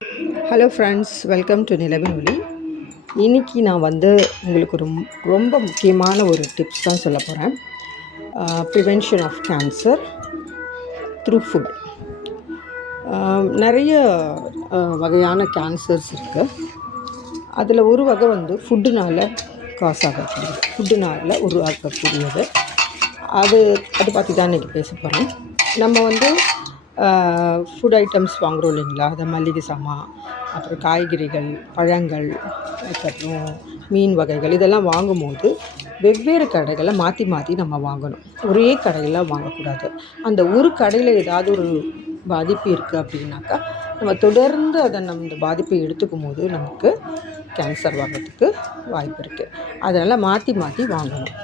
Hello friends, welcome to நிலவின் ஒளி. இன்றைக்கி நான் உங்களுக்கு ரொம்ப முக்கியமான ஒரு டிப்ஸ் தான் சொல்ல போகிறேன். Prevention of cancer through food. நிறைய வகையான கேன்சர்ஸ் இருக்குது. அதில் ஒரு வகை ஃபுட்டுனால் காஸ் ஆகக்கூடியது, ஃபுட்டுனால் உருவாக்கக்கூடியது. அது பற்றி தான் இன்றைக்கி பேச போகிறோம். நம்ம ஃபுட் ஐட்டம்ஸ் வாங்குகிறோம் இல்லைங்களா, அதை மளிகை சாமான், அப்புறம் காய்கறிகள், பழங்கள், அதுக்கப்புறம் மீன் வகைகள், இதெல்லாம் வாங்கும்போது வெவ்வேறு கடைகளை மாற்றி மாற்றி நம்ம வாங்கணும். ஒரே கடையில் வாங்கக்கூடாது. அந்த ஒரு கடையில் ஏதாவது ஒரு பாதிப்பு இருக்குது அப்படின்னாக்கா, நம்ம தொடர்ந்து அந்த பாதிப்பை எடுத்துக்கும் போது நமக்கு கேன்சர் வர்றதுக்கு வாய்ப்பு இருக்குது. அதனால் மாற்றி மாற்றி வாங்கணும்.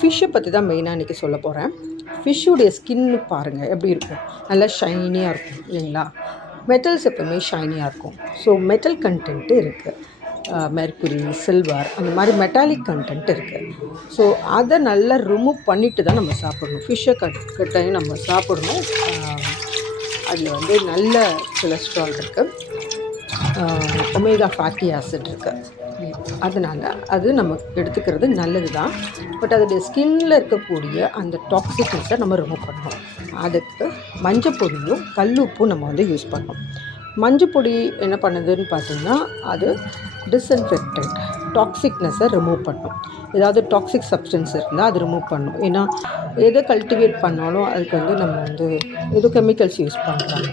ஃபிஷ்ஷை பற்றி தான் மெயினாக இன்றைக்கி சொல்ல போகிறேன். ஃபிஷ்ஷுடைய ஸ்கின்னு பாருங்கள் எப்படி இருக்கும், நல்லா ஷைனியாக இருக்கும் இல்லைங்களா. மெட்டல்ஸ் எப்போவுமே ஷைனியாக இருக்கும். ஸோ மெட்டல் கண்டென்ட்டு இருக்குது. மெர்க்குரி, சில்வர், அந்த மாதிரி மெட்டாலிக் கண்டென்ட் இருக்குது. ஸோ அதை நல்லா ரிமூவ் பண்ணிவிட்டு தான் நம்ம சாப்பிடணும். ஃபிஷ்ஷை கட்டாயம் நம்ம சாப்பிடணும். அதில் நல்ல கொலஸ்ட்ரால் இருக்குது, ஒமேகா ஃபேட்டி ஆசிட் இருக்குது. அதனால் அது நம்ம எடுத்துக்கிறது நல்லது தான். பட் அதோடைய ஸ்கின்னில் இருக்கக்கூடிய அந்த டாக்ஸிக்னஸை நம்ம ரிமூவ் பண்ணணும். அதுக்கு மஞ்சப்பொடியும் கல்லுப்பும் நம்ம யூஸ் பண்ணணும். மஞ்சப்பொடி என்ன பண்ணுதுன்னு பார்த்திங்கன்னா, அது டிஸ்இன்ஃபெக்டன்ட், டாக்ஸிக்னஸை ரிமூவ் பண்ணும். ஏதாவது டாக்ஸிக் சப்ஸ்டன்ஸ் இருந்தால் அது ரிமூவ் பண்ணும். ஏன்னா எதை கல்டிவேட் பண்ணாலும் அதுக்கு நம்ம ஏதோ கெமிக்கல்ஸ் யூஸ் பண்ணுறாங்க.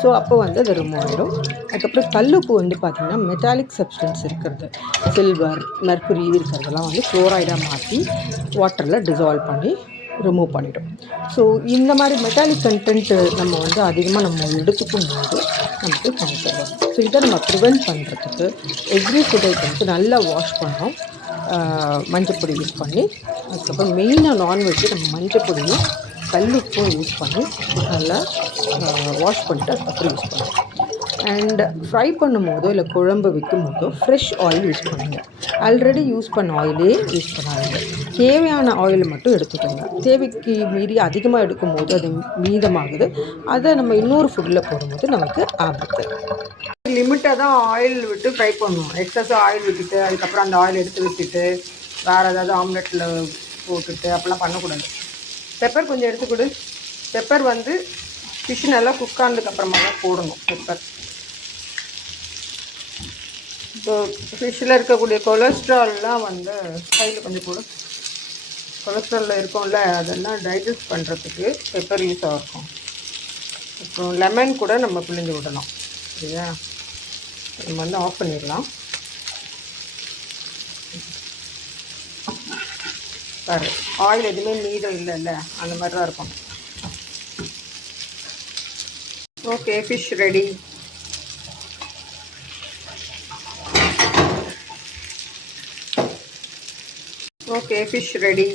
ஸோ அப்போ அது ரிமூவ் ஆகிடும். அதுக்கப்புறம் கல்லுப்பு பார்த்திங்கன்னா மெட்டாலிக் சப்ஸ்டன்ஸ் இருக்கிறது, சில்வர், மெர்க்குரி இருக்கிறதெல்லாம் குளோரைடாக மாற்றி வாட்டரில் டிசால்வ் பண்ணி ரிமூவ் பண்ணிவிடும். ஸோ இந்த மாதிரி மெட்டாலிக் கண்டென்ட்டு நம்ம அதிகமாக எடுத்துக்கும் போது நமக்கு கேன்சர் வரும். ஸோ இதை நம்ம ப்ரிவென்ட் பண்ணுறதுக்கு எவ்ரி ஃபுட் ஐட்டம்ஸு நல்லா வாஷ் பண்ணோம், மஞ்சப்பொடி யூஸ் பண்ணி. அதுக்கப்புறம் மெயினாக நான்வெஜ்ஜு நம்ம மஞ்சப்பொடியும் கல்லுப்பும் யூஸ் பண்ணி நல்லா வாஷ் பண்ணிவிட்டு அதுக்கப்புறம் யூஸ் பண்ணணும். அண்ட் ஃப்ரை பண்ணும் போதோ இல்லை குழம்பு வைக்கும் போதோ ஃப்ரெஷ் ஆயில் யூஸ் பண்ணுங்கள். ஆல்ரெடி யூஸ் பண்ண ஆயிலே யூஸ் பண்ணாதீங்க. தேவையான ஆயில் மட்டும் எடுத்துக்கோங்க. தேவைக்கு மீறி அதிகமாக எடுக்கும்போது அது மீதமாகுது. அதை நம்ம இன்னொரு ஃபுட்டில் போடும்போது நமக்கு ஆபத்து. லிமிட்டாக தான் ஆயில் விட்டு ஃப்ரை பண்ணணும். எக்ஸஸாக ஆயில் விட்டுட்டு அதுக்கப்புறம் அந்த ஆயில் எடுத்து விட்டுட்டு வேறு ஏதாவது ஆம்லெட்டில் போட்டுட்டு அப்படிலாம் பண்ணக்கூடாது. பெப்பர் கொஞ்சம் எடுத்துக்கொடு. பெப்பர் ஃபிஷ் நல்லா குக் ஆனதுக்கப்புறமா தான் போடணும் பெப்பர். இப்போ ஃபிஷ்ஷில் இருக்கக்கூடிய கொலஸ்ட்ரால்லாம் கையில் கொஞ்சம் போடு. கொலஸ்ட்ராலில் இருக்கும்ல, அதெல்லாம் டைஜஸ்ட் பண்ணுறதுக்கு பெப்பர் யூஸ் ஆகும். அப்புறம் லெமன் கூட நம்ம பிழிஞ்சு விடலாம். சரியா, நம்ம ஆஃப் பண்ணிடலாம். பாரு, ஆயில் எதுவுமே மீதம் இல்லைல்ல, அந்த மாதிரி தான் இருக்கும். Okay, fish ready. Okay, fish ready.